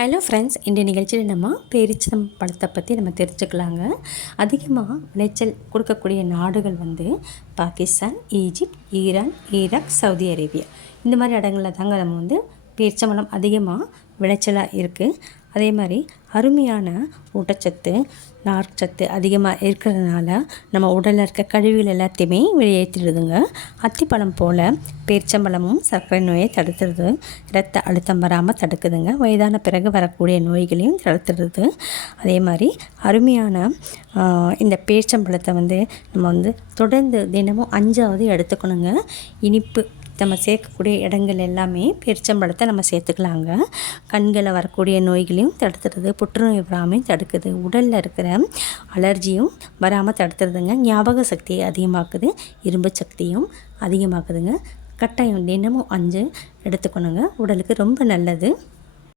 Hello friends, இந்த நிகழ்ச்சியில் நம்ம பேரிச்சம் பழத்தை பற்றி நம்ம தெரிஞ்சுக்கலாங்க. அதிகமாக விளைச்சல் கொடுக்கக்கூடிய நாடுகள் வந்து Pakistan, Egypt, Iran, Iraq, Saudi Arabia இந்த மாதிரி இடங்களில் தாங்க நம்ம வந்து பேரிச்சம்பழம் அதிகமாக விளைச்சலாக இருக்குது. அதே மாதிரி அருமையான ஊட்டச்சத்து, நார்ச்சத்து அதிகமாக இருக்கிறதுனால நம்ம உடலில் இருக்க கழிவுகள் எல்லாத்தையுமே வெளியேற்றிடுதுங்க. அத்திப்பழம் போல் பேரிச்சம்பழமும் சர்க்கரை நோயை தடுத்துடுது, இரத்த அழுத்தம் வராமல் தடுக்குதுங்க, வயதான பிறகு வரக்கூடிய நோய்களையும் தடுத்துடுது. அதே மாதிரி அருமையான இந்த பேரிச்சம்பழத்தை வந்து நம்ம வந்து தொடர்ந்து தினமும் 5ஆவது எடுத்துக்கணுங்க. இனிப்பு நம்ம சேர்க்கக்கூடிய இடங்கள் எல்லாமே பேரிச்சம்பழத்தை நம்ம சேர்த்துக்கலாங்க. கண்களில் வரக்கூடிய நோய்களையும் தடுத்துடுது, புற்றுநோய் வராமல் தடுக்குது, உடலில் இருக்கிற அலர்ஜியும் வராமல் தடுத்துடுதுங்க, ஞாபக சக்தியை அதிகமாக்குது, இரும்பு சக்தியும் அதிகமாக்குதுங்க. கட்டாயம் தினமும் 5 எடுத்துக்கணுங்க, உடலுக்கு ரொம்ப நல்லது.